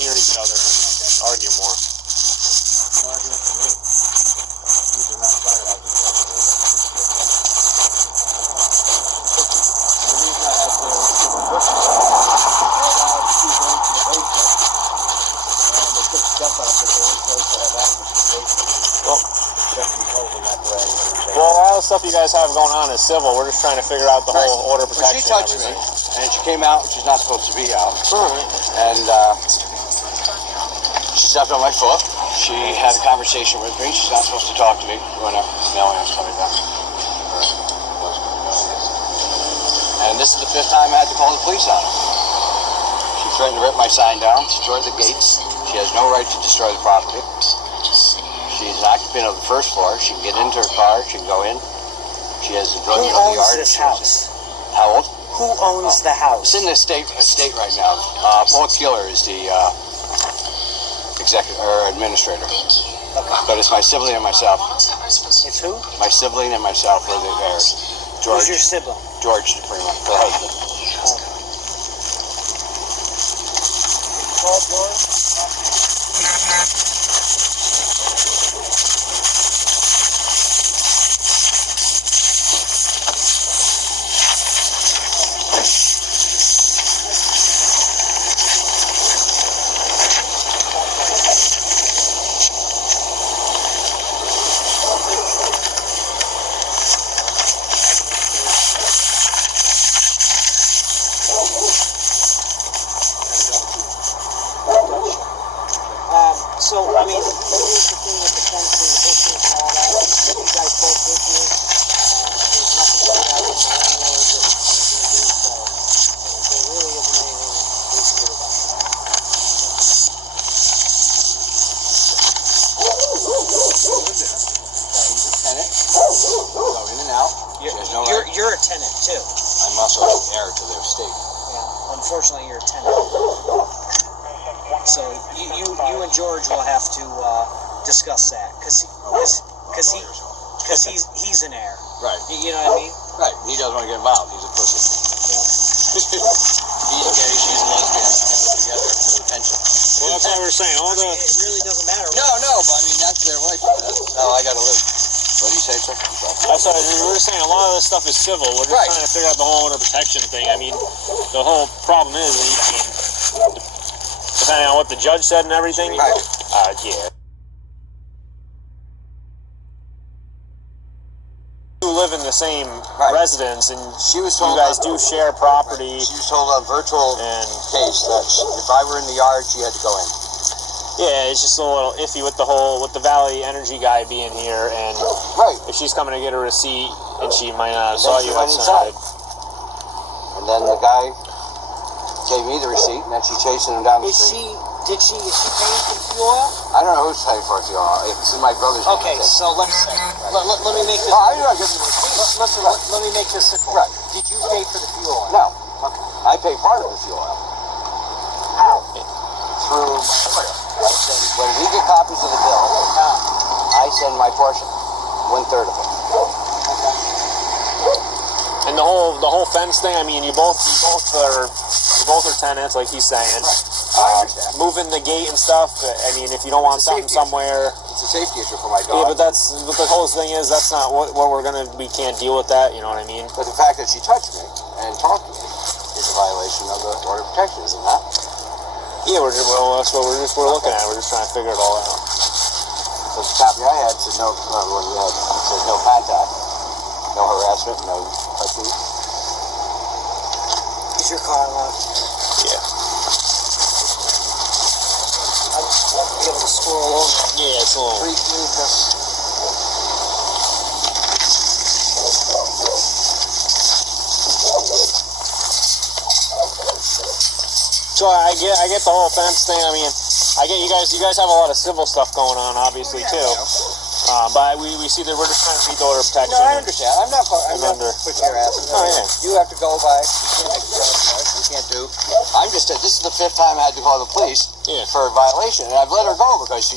hear each other and argue more. Well, all the stuff you guys have going on is civil. We're just trying to figure out the whole order of protection. Well, she touched me, and she came out, and she's not supposed to be out. And she stepped on my foot. She had a conversation with me. She's not supposed to talk to me when Melanie was coming back. And this is the 5th time I had to call the police on her. She threatened to rip my sign down, destroy the gates. She has no right to destroy the property. She's an occupant of the 1st floor. She can get into her car. She can go in. She has the drug of the yard. Who owns this house? How old? Who owns the house? It's in the estate right now. Paul Keeler is the executive or administrator. Okay. But it's my sibling and myself. It's who? My sibling and myself are the heirs. George. Who's your sibling? George Suprema, the husband. Call George? So, I mean, here's the thing with the fencing, bushes and all that. You guys both live here. There's nothing to get out of the landlord that we can't do, so there really isn't anything we can do about that. He's a tenant. Go in and out. You're a tenant, too. I'm also an heir to their estate. Yeah, unfortunately, you're a tenant. So you and George will have to discuss that because he's an heir. Right. You know what I mean? Right. He doesn't want to get involved. He's a pussy. Yeah. He's gay. She's a lesbian. They live together for attention. Well, that's what we're saying. All the It really doesn't matter. No, but I mean that's their life. That's how I got to live. What do you say, sir? that's what we're just saying. A lot of this stuff is civil. We're just trying to figure out the whole order protection thing. I mean, the whole problem is, depending on what the judge said and everything. Right. Yeah. You live in the same residence, and She was you told guys do share property. She was told on virtual And case that if I were in the yard, she had to go in. yeah, it's just a little iffy with the Valley Energy guy being here, and if she's coming to get a receipt, and she might not have saw you outside. And then the guy gave me the receipt, and then she chasing him down the street. Is she paying for the fuel oil? I don't know who's paying for it, the oil. It's in my brother's name. Okay, so let me make this. I don't give you the receipt. Listen, let me make this simple. Right. Did you pay for the fuel oil? No. Okay. I pay part of the fuel oil. How? Through my lawyer. When we get copies of the bill, I send my portion, 1/3 of it. And the whole fence thing. I mean, you both are tenants, like he's saying. I understand. Moving the gate and stuff. I mean, if you don't want something somewhere. It's a safety issue for my dog. Yeah, but the whole thing is that's not what we're gonna. We can't deal with that. You know what I mean? But the fact that she touched me and talked to me is a violation of the order of protection, isn't that? Yeah, that's what we're looking at. We're just trying to figure it all out. So the copy I had said no. What we had says no contact, no harassment, no touching. Is your car locked? Yeah. I'll be able to scroll over. Yeah, it's a little. Read this. So I get the whole fence thing. I mean, I get you guys have a lot of civil stuff going on, obviously too. But we see that we're just trying to meet the order of protection. No, I understand. I'm not putting your ass in there. Oh, yeah. You have to go by. You can't make a judge for us. You can't do. I'm just. This is the 5th time I had to call the police for a violation, and I've let her go because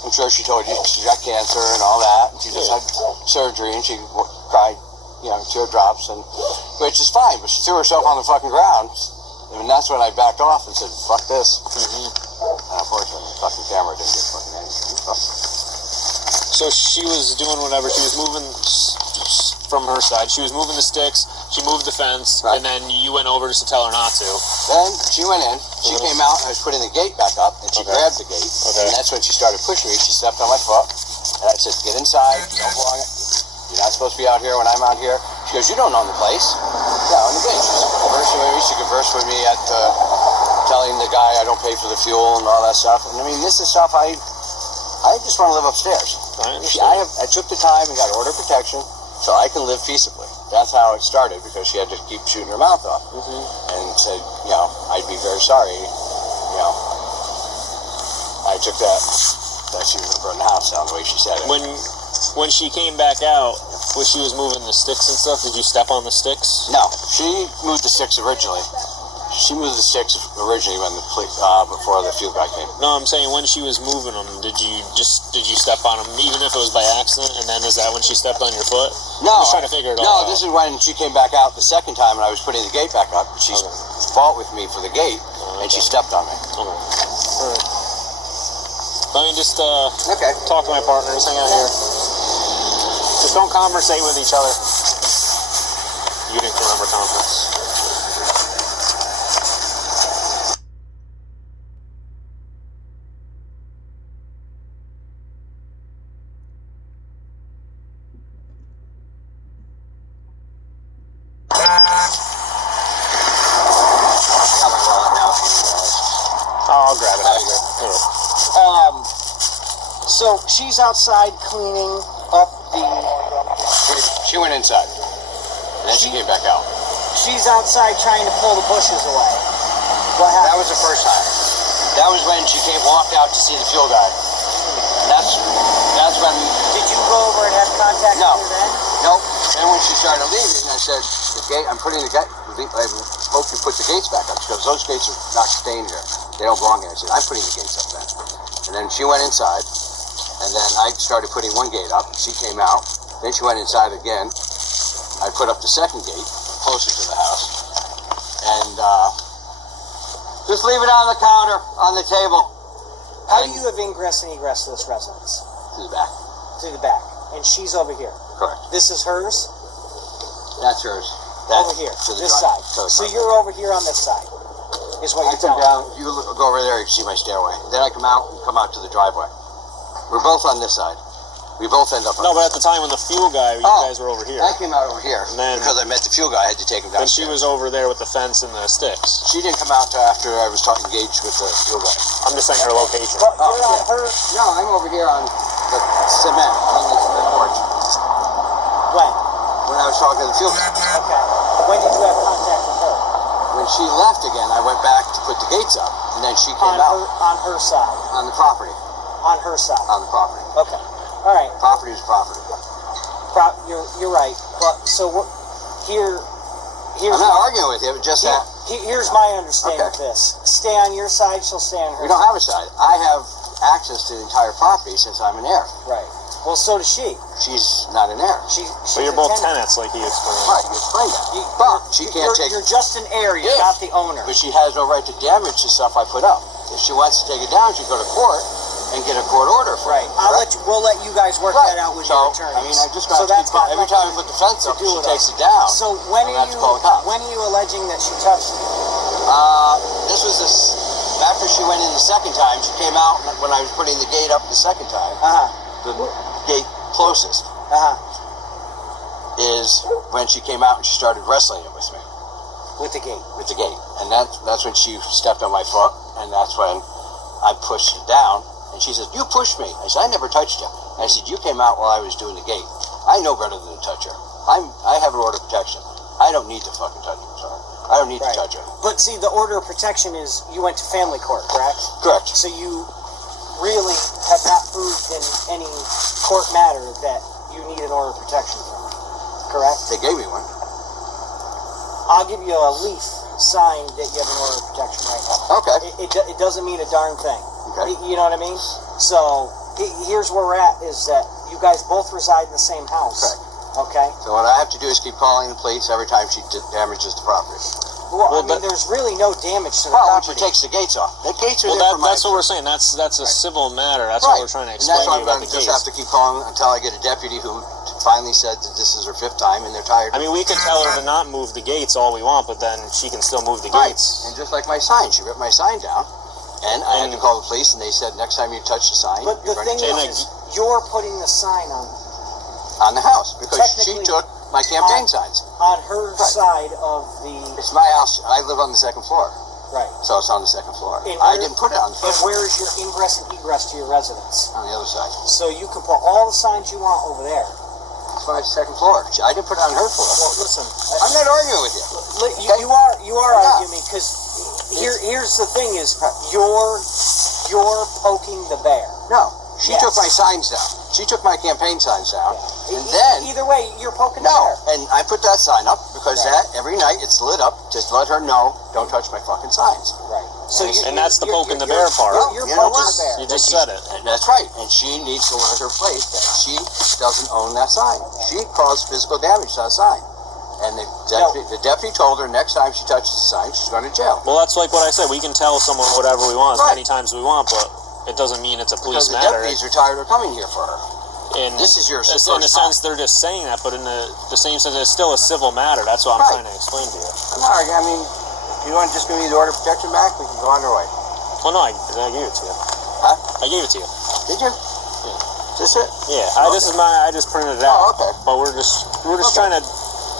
I'm sure she told you she got cancer and all that, and she just had surgery and she cried, teardrops, and which is fine. But she threw herself on the fucking ground, and that's when I backed off and said, "Fuck this." And unfortunately, the fucking camera didn't get fucking anything. So she was doing whatever. She was moving from her side. She was moving the sticks. She moved the fence, right. And then you went over just to tell her not to. Then she went in. She came out, and I was putting the gate back up, and she grabbed the gate. Okay. And that's when she started pushing me. She stepped on my foot, and I said, "Get inside. You don't belong. You're not supposed to be out here when I'm out here." She goes, "You don't own the place." Yeah, on the gate. She's conversing with me. She conversed with me at telling the guy I don't pay for the fuel and all that stuff. And I mean, this is stuff I just want to live upstairs. I took the time and got order protection so I can live peaceably. That's how it started, because she had to keep shooting her mouth off. And said, I'd be very sorry. I took that she was going to burn the house down the way she said it. When she came back out, when she was moving the sticks and stuff, did you step on the sticks? No, she moved the sticks originally. She moved the sticks originally when before the fuel guy came. No, I'm saying when she was moving them, did you step on them, even if it was by accident? And then is that when she stepped on your foot? No, I'm just trying to figure it all out. No, this is when she came back out the second time, and I was putting the gate back up. She fought with me for the gate, and she stepped on me. Okay. All right. Let me just talk to my partners. Hang out here. Just don't conversate with each other. You didn't remember conference. I'll grab it. So she's outside cleaning up the. She went inside, and then she came back out. She's outside trying to pull the bushes away. What happened? That was the first time. That was when she walked out to see the fuel guy. And that's when. Did you go over and have contact No. with her then? Nope. Then when she started leaving, I said, "The gate. I'm putting the gate. I hope you put the gates back up." She goes, "Those gates are not staying here. They don't belong here." I said, "I'm putting the gates up then." And then she went inside, and then I started putting one gate up. She came out. Then she went inside again. I put up the second gate closer to the house, and just leave it on the counter on the table. How do you have ingress and egress to this residence? To the back. To the back. And she's over here. Correct. This is hers? That's hers. Over here, this side. So you're over here on this side, is what you're telling me. down. You go over there, you can see my stairway. Then I come out to the driveway. We're both on this side. We both end up on No, but at the time when the fuel guy, you guys were over here. I came out over here. And then, because I met the fuel guy, I had to take him down. And she was over there with the fence and the sticks. She didn't come out till after I was engaged with the fuel guy. I'm just saying her location. But you're on her. No, I'm over here on the cement on the porch. When I was talking to the fuel guy. Okay. When did you have contact with her? When she left again, I went back to put the gates up, and then she came out. On her side? On the property. On her side? On the property. Okay. All right. Property is property. You're right. But so here's I'm not arguing with you, but just that. Here's my understanding of this. Stay on your side, she'll stay on her side. We don't have a side. I have access to the entire property since I'm an heir. Right. Well, so does she. She's not an heir. She's you're both tenants, like he explained. Right, you explained that. But she can't take. You're just an heir. You're not the owner. But she has no right to damage the stuff I put up. If she wants to take it down, she can go to court and get a court order for it. We'll let you guys work that out with your attorneys. I mean, I just got to keep going. Every time I put the fence up, she takes it down. So when are you alleging that she touched you? This was after she went in the second time. She came out when I was putting the gate up the second time. The gate closest is when she came out and she started wrestling it with me. With the gate? With the gate. And that's when she stepped on my foot, and that's when I pushed it down. And she says, "You pushed me." I said, "I never touched you." I said, "You came out while I was doing the gate. I know better than to touch her. I have an order of protection. I don't need to fucking touch her, sorry. I don't need to touch her." But see, the order of protection is you went to family court, correct? Correct. So you really have not proved in any court matter that you need an order of protection from her, correct? They gave me one. I'll give you a leaf signed that you have an order of protection right now. Okay. It doesn't mean a darn thing. Okay. You know what I mean? So here's where we're at, is that you guys both reside in the same house. Correct. Okay? So what I have to do is keep calling the police every time she damages the property. Well, I mean, there's really no damage to the Well, when she property. takes the gates off. The gates are Well, there for that's what we're saying. That's a civil matter. That's what we're trying to explain to you about the just gates. have to keep calling until I get a deputy who finally said that this is her 5th time and they're tired. I mean, we can tell her to not move the gates all we want, but then she can still move the gates. And just like my sign, she ripped my sign down, and I had to call the police, and they said next time you touch the sign, But the thing is, you're putting the sign on the house because she took my campaign signs on her side of the. It's my house. I live on the 2nd floor. Right. So it's on the 2nd floor. I didn't put it on the 1st floor. And where is your ingress and egress to your residence? On the other side. So you can put all the signs you want over there. It's my 2nd floor. I didn't put it on her floor. Well, listen. I'm not arguing with you. You are arguing because here's the thing is you're poking the bear. No. She took my signs down. She took my campaign signs down. Yeah. And then either way, you're poking the bear. and I put that sign up because every night it's lit up to let her know, don't touch my fucking signs. Right. So and that's the poking the bear part. You're poking the bear. You just said it. That's right. And she needs to learn her place that she doesn't own that sign. She caused physical damage to that sign. And the deputy told her next time she touches the sign, she's going to jail. Well, that's like what I said. We can tell someone whatever we want as many times as we want, but it doesn't mean it's a police because matter. The deputies are tired of coming here for her. And this is your in a sense, they're just saying that, but in the same sense, it's still a civil matter. That's what I'm trying to explain to you. No, I mean, if you want to just give me the order of protection back, we can go on our way. Well, no, I gave it to you. Huh? I gave it to you. Did you? Yeah. Is this it? Yeah. I just printed it out. Oh, okay. But we're just trying to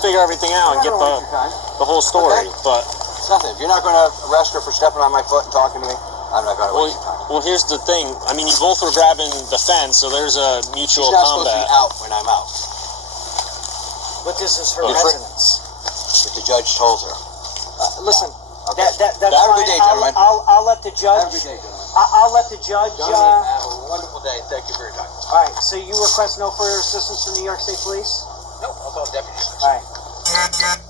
figure everything out and get the whole story. Okay. But it's nothing. If you're not going to arrest her for stepping on my foot and talking to me, I'm not going to waste your time. Well, here's the thing. I mean, you both were grabbing the fence, so there's a mutual She's not combat. supposed to be out when I'm out. But this is her residence. But the judge told her. Listen, that's Have a good day, gentlemen. I'll let the judge. Have a good day, gentlemen. I'll let the judge. Gentlemen, have a wonderful day. Thank you for your time. All right. So you request no further assistance from New York State Police? No, I'll call deputy. All right.